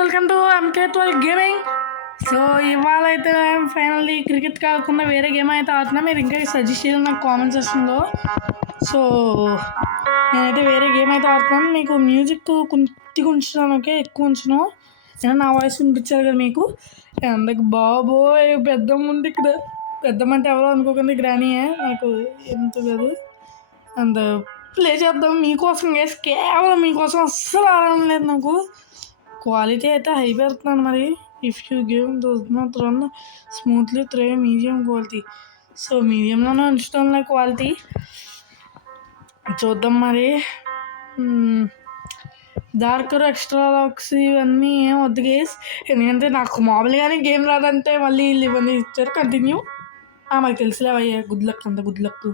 Welcome to MK12 gaming. So ఇవాళ అయితే finally cricket కాకుండా వేరే గేమ్ అయితే ఆడుతున్నా. మీరు ఇంకా సజెస్ట్ చేయాలి నాకు కామెంట్ సెక్షన్లో. సో నేనైతే వేరే గేమ్ అయితే ఆడుతున్నాను. మీకు మ్యూజిక్ కొద్దిగా ఉంచుతాను, ఓకే? ఎక్కువ ఉంచును, నేను నా వాయిస్ వినిపించాలి కదా మీకు. అందుకు బాబోయ్ పెద్దమ్మ ఉంది ఇక్కడ. పెద్దమ్మ అంటే ఎవరో అనుకోకుండా గ్రానీయే, నాకు ఎంత కాదు. అండ్ ప్లే చేద్దాం మీకోసం గైస్, కేవలం మీకోసం. అస్సలు ఆడడం లేదు నాకు. క్వాలిటీ అయితే హై పెడుతున్నాను మరి. If you game does not run smoothly try medium quality. So మీడియంలోనే ఉంచుతాను క్వాలిటీ. చూద్దాం మరి. డార్కర్ ఎక్స్ట్రా లాక్స్ ఇవన్నీ ఏం వద్దు గేస్, ఎందుకంటే నాకు మామూలుగానే గేమ్ రాదంటే మళ్ళీ వీళ్ళు ఇవన్నీ ఇచ్చారు. కంటిన్యూ. మాకు తెలిసిలే అయ్యా, గుడ్ లక్ అంత good luck,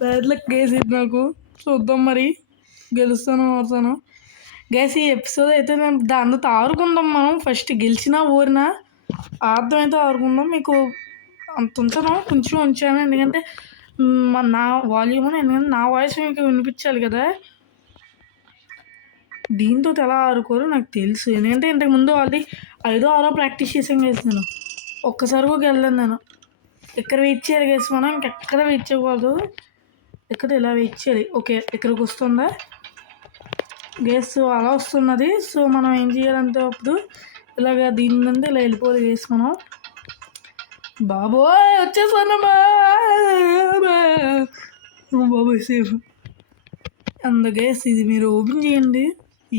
bad luck guess ఇది నాకు. చూద్దాం మరి గెలుస్తాను ఓడతాను గేస్. ఈ ఎపిసోడ్ అయితే మేము దానితో ఆడుకుందాం. మనం ఫస్ట్ గెలిచినా ఓరినా ఆడదాం అయితే ఆడుకుందాం. మీకు అంత ఉంచాను, కొంచెం ఉంచాను, ఎందుకంటే నా వాల్యూమ్, ఎందుకంటే నా వాయిస్ మీకు వినిపించాలి కదా. దీంతో ఎలా ఆడుకోరు నాకు తెలుసు, ఎందుకంటే ఇంతకుముందు ఆల్రెడీ 5-6 ప్రాక్టీస్ చేసాం గేస్. నేను ఒక్కసారి కూడా వెళ్ళాను. నేను ఎక్కడ వెయిట్ చేయాలి గేస్, మనం ఇంకెక్కడ వెయిట్ చేయకూడదు. ఎక్కడ ఇలా వెయిట్ చేయాలి. ఓకే ఇక్కడికి వస్తుందా గేస్? అలా వస్తున్నది. సో మనం ఏం చేయాలంటే అప్పుడు ఇలాగ దీని నుండి ఇలా వెళ్ళిపోవాలి గేస్ మనం. బాబోయ్ వచ్చేసాను బాబోయ్, సేఫ్. అంద గేస్ ఇది మీరు ఓపెన్ చేయండి.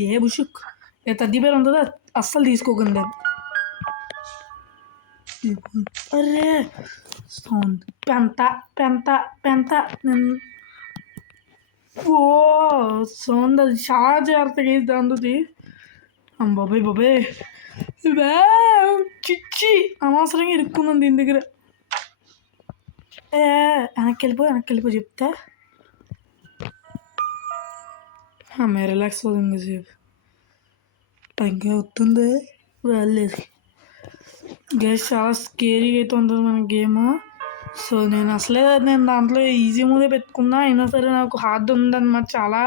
ఏ బుషుక్ ఏ తద్ది పేరు ఉంటుందో అస్సలు తీసుకోకండి. అరే సౌండ్ పెంత పెంత పెంత. ఓ సౌండ్ అది చాలా జాగ్రత్తగా వేసి దాంతో. బాబాయ్ బాబాయ్ చిచ్చి అనవసరంగా ఇరుక్కుంది దీని దగ్గర. వెనక్కి వెళ్ళిపో చెప్తా. అమ్మాయి రిలాక్స్ అవుతుంది సేపు. ఇంకా వస్తుంది వెళ్ళలేదు గేస్. చాలా స్కేరీగా అయితే ఉంటుంది మన గేమ్. సో నేను దాంట్లో ఈజీ మోడే పెట్టుకున్నా, అయినా సరే నాకు హార్డ్ ఉందన్నమాట చాలా.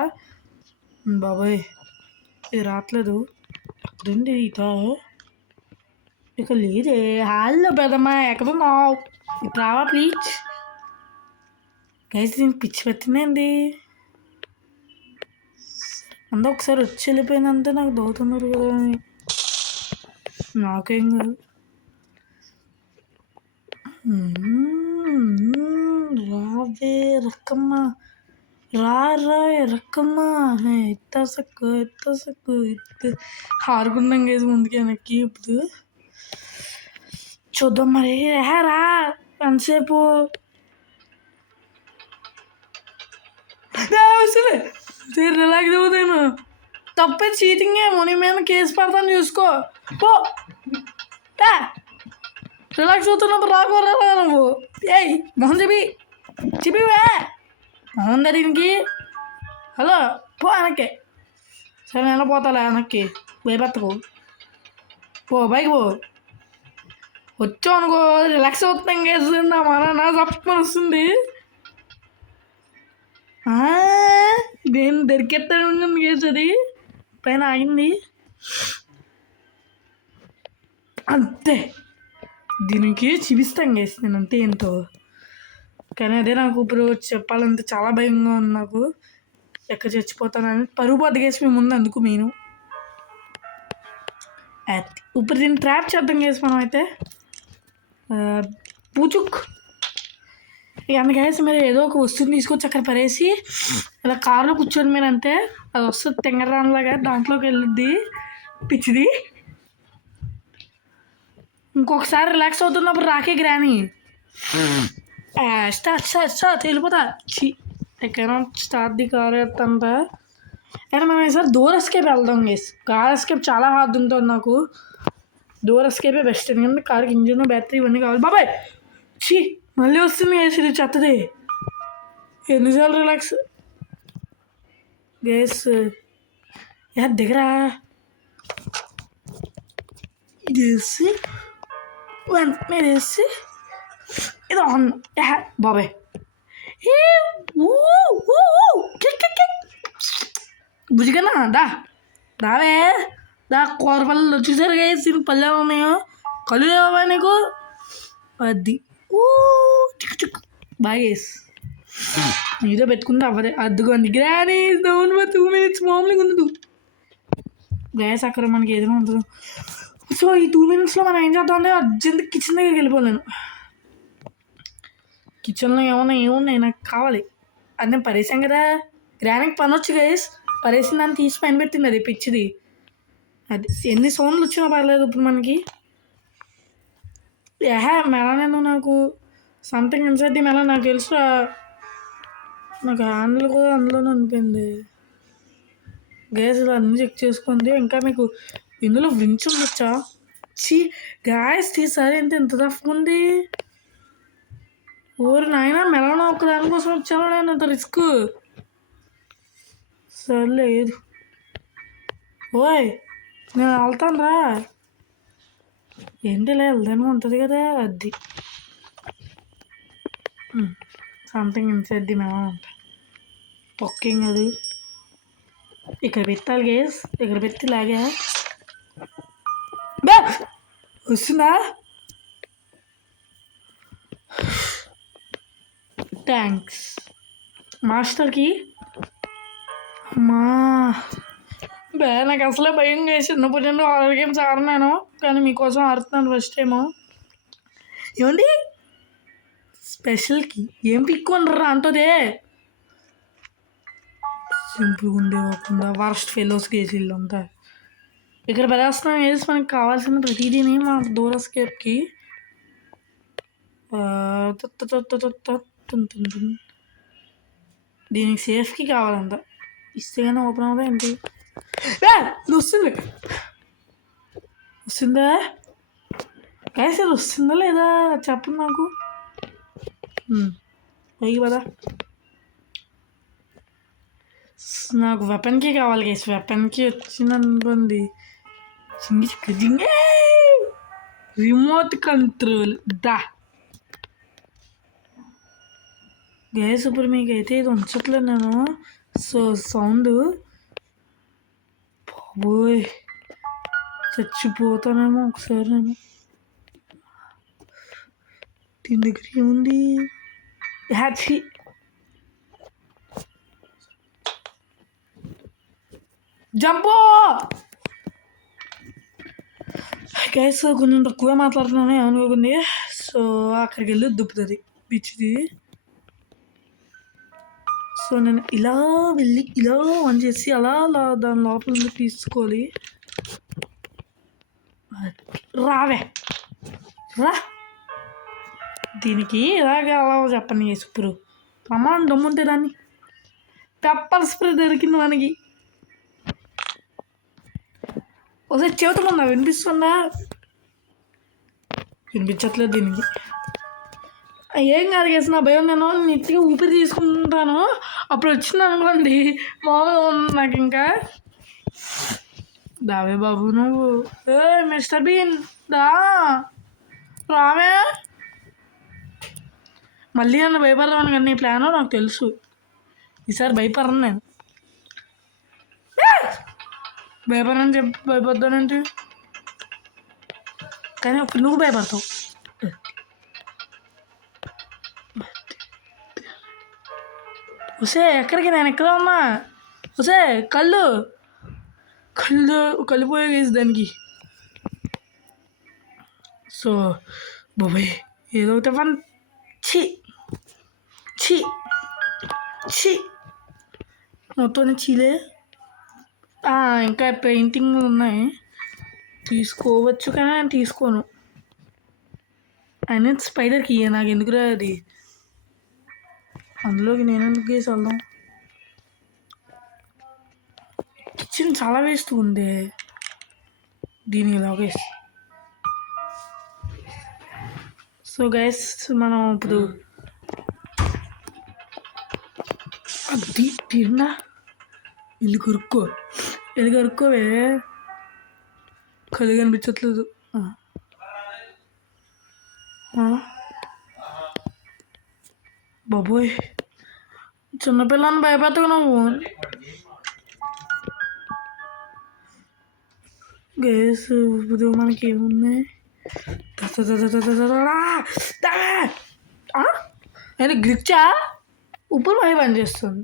బాబాయ్ ఇది రావట్లేదు. అక్కడండి ఇక లేదే. హాల్లో పెదమ్మా ఎక్కడున్నావు? ఇప్పుడు రావా ప్లీజ్ గైస్. నేను పిచ్చి పెట్టిందండి. అందరూ ఒకసారి వచ్చి వెళ్ళిపోయిందంటే నాకు దోతున్నారు కదా అని. నాకేం కాదు. రావే రక్కమ్మ, రా రక్కమ్మ. ఎత్తసక్కు హారుకున్నాం గేసి ముందుకి వెనక్కి. ఇప్పుడు చూద్దాం మరి. రా ఎంతసేపు రిలాక్స్ అవుతాను. తప్పే చీటింగే, ముని మీద కేసు పడతాను చూసుకో. పో రిలాక్స్ అవుతున్నప్పుడు రాకూడదా నువ్వు? ఏయ్ మొహం చెప్పివే మొహం దీనికి. హలో పో వెనక్కి. సరే నేను పోతాలే వెనక్కి, భయపెత్తకు. పో పైకి పో. వచ్చావు అనుకో రిలాక్స్ అవుతున్నాం కేస్తుంది. నా తప్పని వస్తుంది. నేను దొరికేస్తాను ఉన్నాను కేసు. అది పైన ఆగింది అంతే. దీనికి చూపిస్తాను కేసు నేను అంతే ఏంటో. కానీ అదే నాకు ఇప్పుడు చెప్పాలంటే చాలా భయంగా ఉంది నాకు. ఎక్కడ చచ్చిపోతానని పరుగు బతికేసి మేము ముందు అందుకు నేను ఇప్పుడు దీన్ని ట్రాప్ చేద్దాం కేసు మనం అయితే. పూచుక్ ఇక అందుకేసి మీరు ఏదో ఒక వస్తువుని తీసుకొచ్చి అక్కడ పడేసి ఇలా కారులో కూర్చోండి మీరు అంతే. అది వస్తుంది తెంగరాన్లాగా, దాంట్లోకి వెళ్ళిద్ది పిచ్చిది. ఇంకొకసారి రిలాక్స్ అవుతున్నప్పుడు రాకే గ్రాని. స్టార్ట్ వెళ్ళిపోతా. ఎక్కడ స్టార్ట్ ది కార్ ఎత్తంట. అయినా మనం ఈసారి డోర్ ఎస్కేప్ వెళ్దాం గేస్. కార్ ఎస్కేప్ చాలా హార్డ్ ఉంటుంది నాకు. డోర్ ఎస్కేపే బెస్ట్, ఎందుకంటే కార్కి ఇంజిన్ బ్యాటరీ ఇవన్నీ కావాలి. బాబాయ్ మళ్ళీ వస్తుంది గేస్ ఇది చెత్తది. ఎన్నిసార్లు రిలాక్స్ గేస్ దగ్గర వేసి వెంటనే వేసి ఇది ఆన్. బాబాయ్ బుజ్జికన్నా రావే. కూరపల్లిలో చూసారు గైస్ దీనికి పళ్ళు ఎలా ఉన్నాయో. కళ్ళు లేవా నీకు? అది చిక్కు చిక్కు బాగా గైస్ నీతో పెట్టుకుంటే అవ్వదే. అద్దుకోండి గ్రానీ డౌన్ 2 minutes మామూలుగా ఉండదు గ్యాస్. అక్కడ మనకి ఏదైనా ఉంటుంది. సో ఈ 2 minutesలో మనం ఏం చేద్దాం అంటే అర్జెంట్ కిచెన్ దగ్గరికి వెళ్ళిపోలేను. కిచెన్లో ఏమున్నాయి నాకు కావాలి. అది నేను పరేసాం కదా. గ్రానీకి పని వచ్చు గైస్. పరేసిన దాన్ని తీసి పైన పెట్టింది అది పిచ్చిది. అది ఎన్ని సౌండ్లు వచ్చినా పర్లేదు ఇప్పుడు మనకి. మెలానేదో నాకు సంథింగ్ ఇన్సైడ్ ది మెలా నాకు తెలుసు. నాకు హ్యాండిల్ కూడా అందులోనే అనిపోయింది గ్యాస్. ఇలా అన్నీ చెక్ చేసుకోండి. ఇంకా మీకు ఇందులో వించ్ ఉండొచ్చా? గ్యాస్ తీసారి ఎంత రఫ్గా ఉంది. ఓరు నాయన మెలాన ఒక్క దానికోసం వచ్చాను నేను అంత రిస్క్. సర్లేదు ఓయ్ నేను వెళ్తాను రా. ఏంటిలా వెళ్దాను ఉంటుంది కదా. అది సంథింగ్ ఇన్సైడ్ ది మెలాన్ ఉంటుంది. పొక్కింగ్ అది ఇక్కడ పెట్టాలి గేస్. ఇక్కడ పెట్టి లాగా వస్తుందా? థ్యాంక్స్ మాస్టర్కి. అమ్మా నాకు అసలే భయం చేసి చిన్నప్పటి నుండి హారర్ గేమ్స్ ఆడినాను. కానీ మీకోసం ఆడుతున్నాను ఫస్ట్ టైము. ఏమండి స్పెషల్కి ఏం పిక్కుండ్రా అంటదే. సింపుల్గా ఉండే కాకుండా వర్స్ట్ ఫెలోస్కి వేసి ఇల్లు అంతా ఇక్కడ పడేస్తున్నాం. వేసి మనకి కావాల్సిన ప్రతిదీని మా డోర్ ఎస్కేప్కి. దీనికి సేఫ్కి కావాలంట. ఇస్తే కానీ ఓపెన్ అవుదా ఏంటి? వస్తుందా గైస్? అది వస్తుందా లేదా చెప్పండి నాకు. అయ్యి కదా నాకు వెపన్కి కావాలి గైస్. వెపన్కి వచ్చిందనుకోండి జింగి రిమోట్ కంట్రోల్ దా గైస్. ఇప్పుడు మీకైతే ఇది ఉంచట్లేదు నేను. సో సౌండ్ బాబోయ్ చచ్చిపోతానేమో ఒకసారి నేను. దీని దగ్గర ఏముంది? హ్యాపీ జంపో గైస్. కొంచెం తక్కువే మాట్లాడుతున్నాను ఏమనుకోకండి. సో అక్కడికి వెళ్ళి దుప్పుతుంది పిచ్చిది. సో నేను ఇలా వెళ్ళి ఇలా ఆన్ చేసి అలా దాని లోపల నుండి తీసుకోవాలి. రావే రా. దీనికి ఇలాగే అలా చెప్పండి గైస్. ఇప్పుడు ప్రమాణం దమ్ముంటే దాన్ని పెప్పర్ స్ప్రే దొరికింది మనకి. ఒకసారి చెబుతున్నా వినిపిస్తుందా? వినిపించట్లేదు దీనికి. ఏం కాదు గేసి నా భయం. నేను నీట్గా ఊపిరి తీసుకుంటాను. అప్పుడు వచ్చింది అనుకోండి మామూలుగా ఉంది నాకు. ఇంకా దావే బాబు నువ్వు. మిస్టర్ బీన్ దా రావే. మళ్ళీ నన్ను భయపడదామని కానీ నీ ప్లాన్ నాకు తెలుసు. ఈసారి భయపడను నేను. భయపడని భయపడ్డానంటే కానీ అప్పుడు నువ్వు భయపడతావు. వసే ఎక్కడికి? నేను ఎక్కడ ఉన్నా? వసే కళ్ళు పోయే వేసి దానికి. సో బాబాయ్ ఏదో ఒకటి పని. ఛీ ఛీ ఛీ మొత్తం చీలే. ఇంకా పెయింటింగ్ ఉన్నాయి తీసుకోవచ్చు కానీ నేను తీసుకోను. అయినా స్పైడర్కి నాకు ఎందుకురా అది. అందులోకి నేను ఎందుకు గేసి వెళ్దాం. కిచెన్ చాలా వేస్తూ ఉంది దీని ఇలాగే. సో గైస్ మనం ఇప్పుడు అది తిన్నా వెళ్ళి కొరుక్కోవే. కళ్ళు కనిపించట్లేదు. బాబోయ్ చిన్నపిల్లని భయపెట్టకు నువ్వు. గైస్ ఇప్పుడు మనకి ఏమున్నాయి? అది గ్లిచ్చా ఉప్పుడు మళ్ళీ పని చేస్తుంది.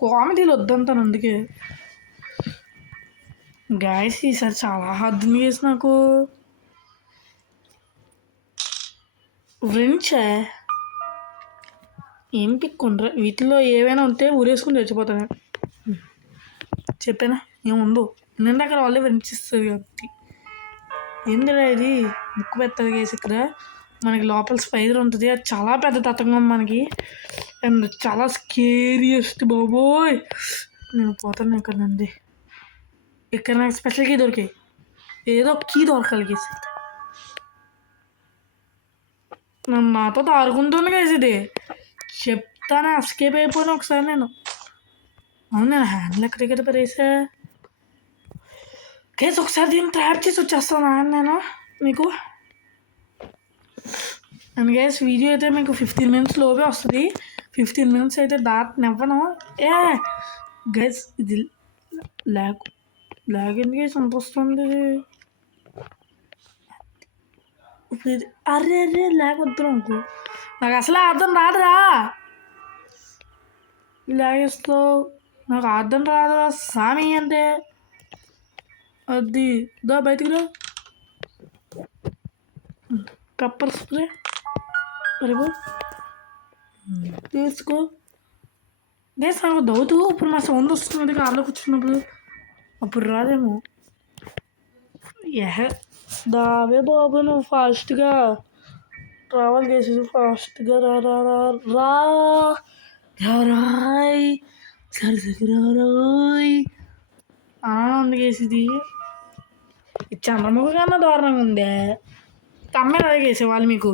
కామెడీలు వద్దంతాను అందుకే. గాయస్ ఈసారి చాలా అర్థం చేసి నాకు ఫ్రెండ్స్ ఏం పిక్కుండ్రా వీటిలో ఏవైనా ఉంటే ఊరేసుకుని చచ్చిపోతాను. చెప్పానా ఏముందో ఎందుకంటే అక్కడ వాళ్ళే వినిపిస్తుంది కాబట్టి. ఏందిరా ఇది ముక్కు పెద్దది వేసి ఇక్కడ మనకి లోపల స్పైడర్ ఉంటుంది. అది చాలా పెద్ద తతంగం మనకి అండ్ చాలా స్కేరియస్ట్ బాబోయ్. నేను పోతాను ఇక్కడ నుండి. ఇక్కడ నాకు స్పెషల్ కీ దొరికాయి. ఏదో కీ దొరకాలి గేసి. నన్ను నాతో ఆడుకుంటుంది గేసి. ఇది చెప్తానే ఎస్కేప్ అయిపోయినా ఒకసారి నేను. అవును నేను హ్యాండ్లు ఎక్కడిక్కడ పడేసా కేసు. ఒకసారి దీన్ని ట్రాప్ చేసి వచ్చేస్తాను నేను మీకు. అండ్ గైస్ వీడియో అయితే మీకు 15 minutes లోపే వస్తుంది. 15 minutes అయితే దాటనివ్వను. గైస్ ఇది లాగ్ ఎందుకు గైస్ అంత వస్తుంది? అరే అరే లాగ్ వద్దు నాకు. నాకు అసలే అర్థం రాదురా. లాగేస్తో నాకు అర్థం రాదురా సామి అంటే. అది దా బయటికి రా. పెప్పర్ స్ప్రే అరేబో తీసుకో. దేశ నాకు దౌతు ఇప్పుడు నా సౌండ్ వస్తున్నది కార్లో కూర్చున్నప్పుడు. అప్పుడు రాదేమో. దావే బాబు నువ్వు ఫాస్ట్గా ట్రావెల్ చేసి ఫాస్ట్గా రా రా రా రా రాయ్ సరే సరే రాయ్ ఉంది కేసిది. చంద్రముఖి కన్నా దారుణంగా ఉందే. తమ్మే వేసేవాళ్ళు మీకు.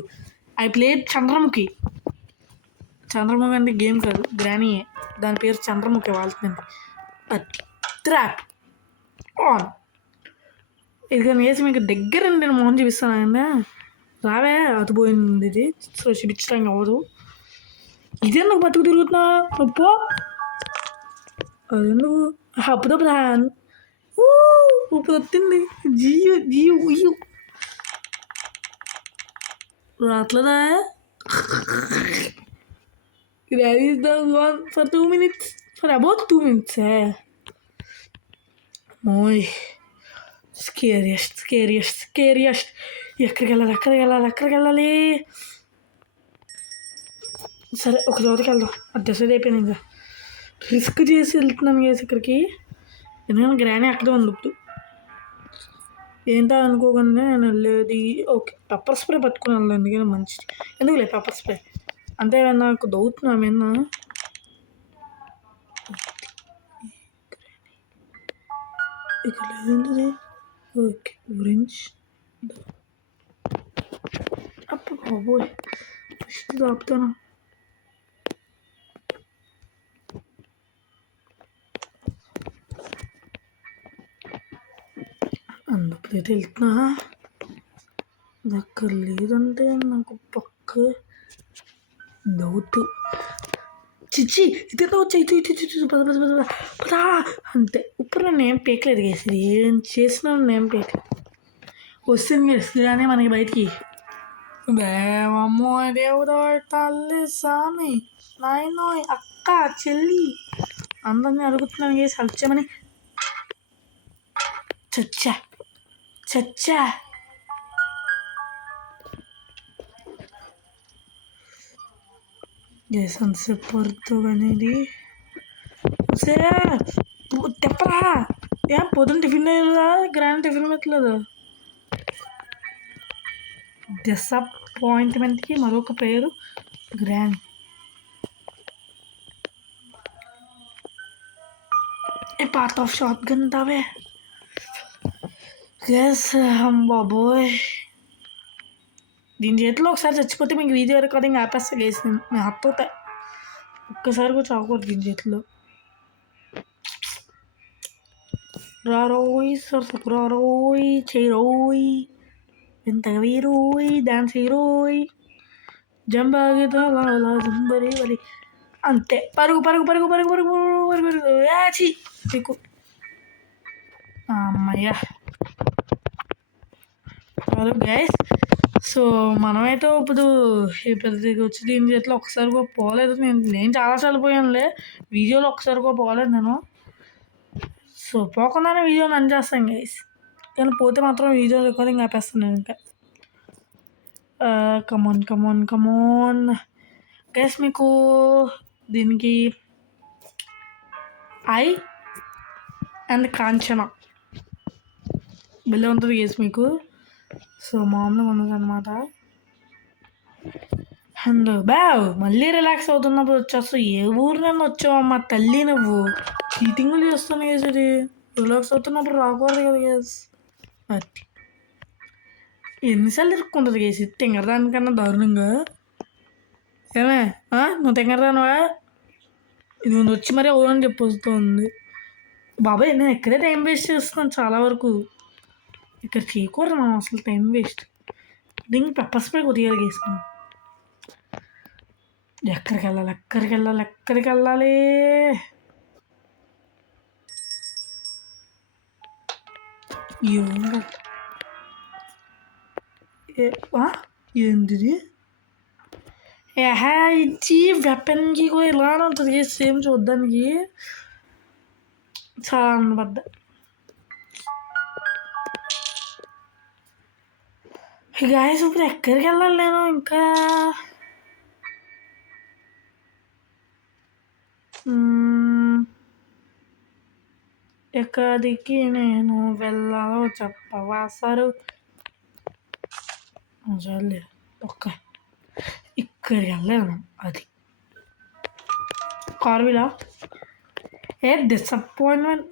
I played Chandramukhi. చంద్రముఖి అంటే గేమ్ కాదు గ్రానీయే. దాని పేరు చంద్రముఖి వాళ్తుంది. అది ట్రాప్ ఆన్. ఇది కానీ వేసి మీకు దగ్గర నేను మోహన్ చూపిస్తాను కదా. రావే అతుపోయింది ఇది. సో చూపించడానికి అవ్వదు. ఇదెందుకు బతుకు తిరుగుతున్నా అప్పు? అదెందుకు అప్పుదప్పుడు ఇప్పుడు వచ్చింది Jio Jio ఉయ్యు రాట్లేదా? That is the one for 2 minutes. For about 2 minutes. Moy. Scariest. ఎక్కడికి వెళ్ళాలి? సరే ఒక చోటుకి వెళ్దాం. అది డిసైడ్ అయిపోయింది. ఇంకా రిస్క్ చేసి వెళ్తున్నాను కేసు ఇక్కడికి. ఎందుకంటే గ్రానీ అక్కడే ఉంది ఇప్పుడు. ఏంటో అనుకోకుండా నేను వెళ్ళేది. ఓకే పెప్పర్ స్ప్రే పట్టుకుని వెళ్ళాను. ఎందుకని మంచిది. ఎందుకు లేదు పెప్పర్ స్ప్రే అంటే నాకు దౌతున్నా ఏమన్నా. ఇక్కడ లేదంటే ఓకే ఆరెంజ్ అప్పుడు బాబోయ్ ఫస్ట్ దాపుతాను. అందుకైతే వెళ్తున్నా. దగ్గర లేదంటే నాకు పక్క దౌతు చిచ్చి ఇదేదో వచ్చి పదా అంతే. ఇప్పుడు నన్ను ఏం పేకలేదు కేసు. ఏం చేసినా ఏం పేకలేదు. వస్తుంది కేసుగానే మనకి బయటికి. దేవమ్మో దేవుడు తల్లి సామి నాయనో అక్క చెల్లి అందరినీ అడుగుతున్నాను కేసు హెల్ప్ చేయమని. చచ్చా సన్సెట్ పడుతుంది అనేది తెప్పరా. ఏం పొద్దున్న టిఫిన్ అయ్యేదా? గ్రాండ్ టిఫిన్ పెట్టలేదు. డిసప్పాయింట్మెంట్కి మరొక పేరు grand. A part of short gun దావే. ఎస్ బాబోయ్ దీని చేతిలో ఒకసారి చచ్చిపోతే మీకు వీడియో రికార్డింగ్ ఆపేస్తా వేసింది. మేము హత్తుతాయి ఒక్కసారి కూడా చావకూడదు దీని చేతిలో. రారోయ్ రారోయ్ చేయరోయ్ ఎంతగా వీరోయ్ డాన్స్ హీరోయ్ జంబరి వరి అంతే. పరుగు యాచి మీకు అమ్మయ్యా హలో గైస్. సో మనమైతే ఇప్పుడు పెద్దగా వచ్చి దీని చేతిలో ఒకసారి కూడా పోలేదు. నేను చాలాసార్లు పోయానులే, వీడియోలో ఒకసారి కూడా పోలేదు నేను. సో పోకుండానే వీడియోని రన్ చేస్తాను గైస్, కానీ పోతే మాత్రం వీడియో రికార్డింగ్ ఆపేస్తాను నేను ఇంకా. కమాన్ కమాన్ కమాన్ గైస్, మీకు దీనికి ఐ అండ్ కాంచన బిల్లు ఉంటుంది గైస్ మీకు. సో మామూలుగా ఉన్నది అనమాట. అండ్ బ్యావ్ మళ్ళీ రిలాక్స్ అవుతున్నప్పుడు వచ్చేస్తా. ఏ ఊరు నన్ను వచ్చావమ్మా తల్లి, నువ్వు చీటింగ్లు చేస్తాను గేస్. ఇది రిలాక్స్ అవుతున్నప్పుడు రాకూడదు కదా గేస్. అది ఎన్నిసార్లు ఇరుక్కుంటుంది గేసి తింగరదానికన్నా దారుణంగా. ఏమే నువ్వు తింగరదానువా? ఇది ముందు వచ్చి మరీ అవునని చెప్పొస్తుంది. బాబాయ్ నేను ఇక్కడే టైం వేస్ట్ చేస్తున్నాను చాలా వరకు. ఇక్కడ చేయకూడదు మనం అసలు టైం వేస్ట్. దీనికి పెప్పర్ స్ప్రే కొద్దిగా వేసుకున్నాం. ఎక్కడికి వెళ్ళాలి ఎక్కడికి వెళ్ళాలి ఎక్కడికి వెళ్ళాలి? ఏంటిది? ఇచ్చి వెపన్కి కూడా ఇలానే ఉంటుంది సేమ్ చూడ్డానికి. చాలా ఆనందపడ్డా. గాయస్ ఇప్పుడు ఎక్కడికి వెళ్ళాలి నేను ఇంకా? ఎక్కడికి నేను వెళ్ళాలో చెప్పవా సారు? చాలే ఒక్క ఇక్కడికి వెళ్ళాను. అది కార్విలా. ఏ డిసప్పాయింట్మెంట్.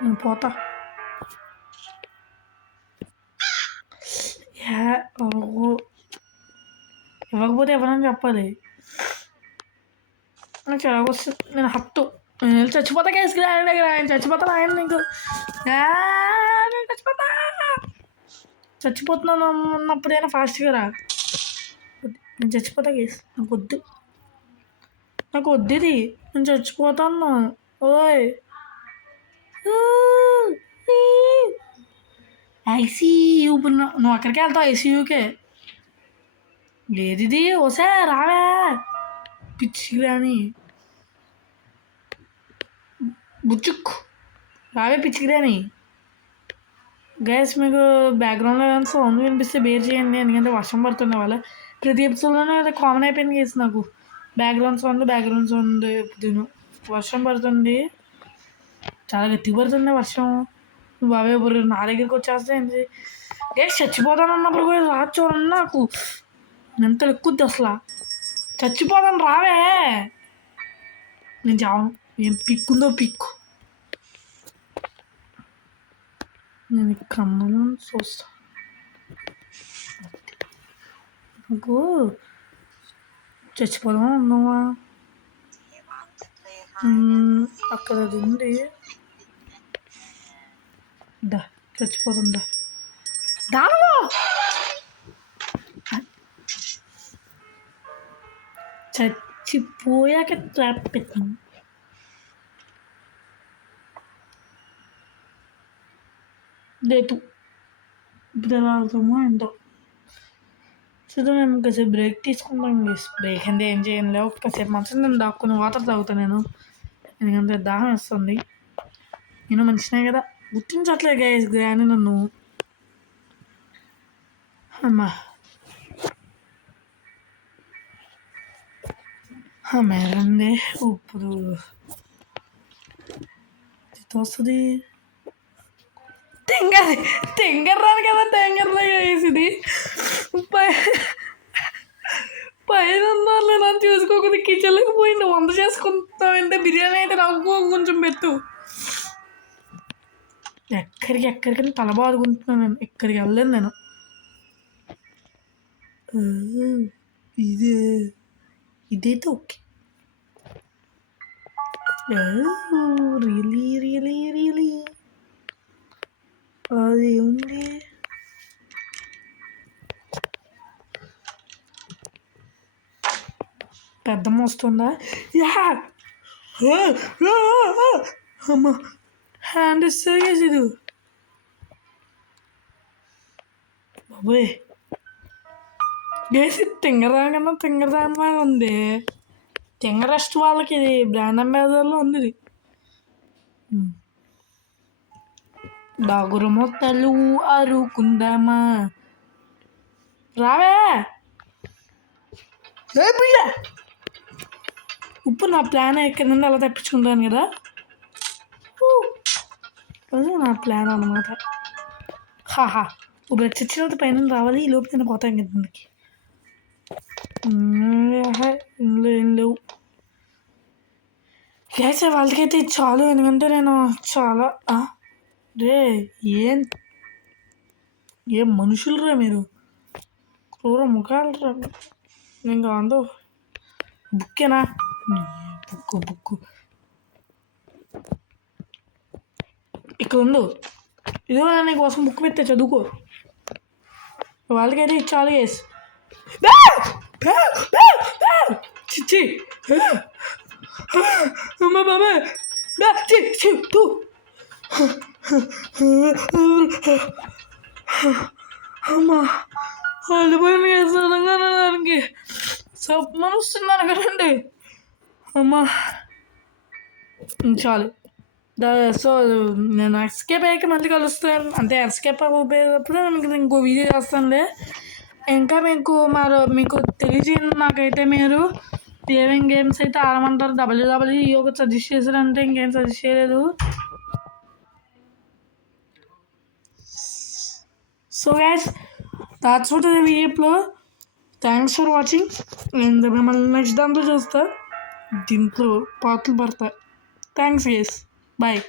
నేను పోతా. ఇవ్వకపోతే ఎవరని చెప్పాలి. నాకు ఎలాగ వస్తుంది? నేను హత్తు నేను వెళ్ళి చచ్చిపోతా కేసుకి దగ్గర. ఆయన చచ్చిపోతాను. ఆయన నీకు నేను చచ్చిపోతున్నాను అన్నప్పుడైనా ఫాస్ట్గా రా. నేను చచ్చిపోతా కేసు. నాకు వద్దు, నాకు వద్దు ఇది. నేను చచ్చిపోతాను. ఓయ్ ఐసీయూ. ఇప్పుడు నువ్వు అక్కడికి వెళ్తావు ఐసీయూకే. లేదు ఇది ఓసే రావే పిచ్చికి రాని బుచ్చుక్కు రావే పిచ్చికి రాని. గ్యాస్ మీకు బ్యాక్గ్రౌండ్లో ఏమైనా సౌండ్ వినిపిస్తే బేర్ చేయండి, ఎందుకంటే వర్షం పడుతుండే వాళ్ళ ప్రతి ఎపిసోడ్లోనే అది కామన్ అయిపోయింది కేసు నాకు. బ్యాక్గ్రౌండ్ సౌండ్ ఇప్పుడు వర్షం పడుతుంది, చాలా గట్టిగా పడుతుంది వర్షం. బాబాయ్ ఇప్పుడు నా దగ్గరికి వచ్చేస్తే ఏంటి గ్యాస్ చచ్చిపోతాను అన్నప్పుడు కూడా రాదు చూడండి. నాకు ఎంత ఎక్కుద్ది అసలు. చచ్చిపోతాను రావే. నేను చావను. ఏం పిక్కుందో పిక్కు. నేను కమ్మను చూస్తా. నాకు చచ్చిపోదాం ఉన్నావా? అక్కడ అది ఉంది. దా చచ్చిపోతుందా దానవా? చచ్చిపోయాక ట్రాప్ పెట్టాను. లేదు ఇప్పుడు ఎలా అవుతామో ఏంటో. సో మేము కాసేపు బ్రేక్ తీసుకుంటాం. బ్రేక్ అంటే ఏం చేయండి, ఒక్కసేపు మంచిగా నేను దాక్కుని వాటర్ తాగుతాను నేను, ఎందుకంటే దాహం వేస్తుంది. నేను మంచినే కదా గుర్తించట్లేదు గైస్ కానీ నన్ను. అమ్మా మేరండి ఇప్పుడు వస్తుంది. తెంగర్రాను కదా తెంగర్లా వేసింది. పైన ఉన్నారులే నన్ను చూసుకోకుండా కిచెన్లోకి పోయింది. వంట చేసుకుంటామంటే బిర్యానీ అయితే నాకు కొంచెం పెట్టు. ఎక్కడికైనా తల బాదుకుంటున్నాను నేను. ఎక్కడికి వెళ్ళలేను నేను. ఇదైతే ఓకే. రియలీ రియలీ రియలీ అది ఉంది. పెద్దమ్మ వస్తుందా? యా అమ్మ హ్యాండ్ ఇస్తుంది ఇది బాబోయ్ గేసి తింగరాని కన్నా తింగరానిలా ఉంది. తింగరెస్ట్ వాళ్ళకి ఇది బ్రాండ్ అంబాసిడర్లో ఉంది ఇది. దాగురు మొత్తలు అరుకుందామా రావే పిల్ల. ఇప్పుడు నా ప్లాన్ ఎక్కడి నుండి అలా తప్పించుకుంటాను కదా, అది నా ప్లాన్ అన్నమాట. హాహా ఇప్పుడు చచ్చినంత పైన రావాలి, ఈ లోపు నేను పోతాను కదా ఇందుకి. ఇందులో ఏం లేవు గ్యాస్. వాళ్ళకైతే చాలు, ఎందుకంటే నేను చాలా రే ఏం మనుషులు రా మీరు, క్రూర ముఖాలు రా. నేను కాదు బుక్కేనా, బుక్కు ఇక్కడ ఉండు. ఇదో నీ కోసం బుక్ పెట్టే చదువుకో. వాళ్ళకైతే చాలు గ్యాస్. చిచ్చి అమ్మ బాబాయ్ తూ అమ్మా వెళ్ళిపోయింది గ్యాస్. తెలంగాణకి సప్మని వస్తున్నాను కదండి అమ్మా. చాలు. సో నేను ఎస్కేప్ అయ్యాక మళ్ళీ కలుస్తాను. అంటే ఎస్కేప్ అవ్వకపోయేటప్పుడు మీకు ఇంకో వీడియో చేస్తానులే. ఇంకా మీకు తెలియజేయండి నాకైతే, మీరు ఏమేం గేమ్స్ అయితే ఆడమంటారు. WWE ఒకటి సజెస్ట్ చేశారంటే ఇంకేం సజెస్ట్ చేయలేదు. So guys that's what the video. Thanks for watching. And మిమ్మల్ని నెక్స్ట్ దాంట్లో చూస్తా, దీంట్లో పాటలు పడతాయి. Thanks guys, bye.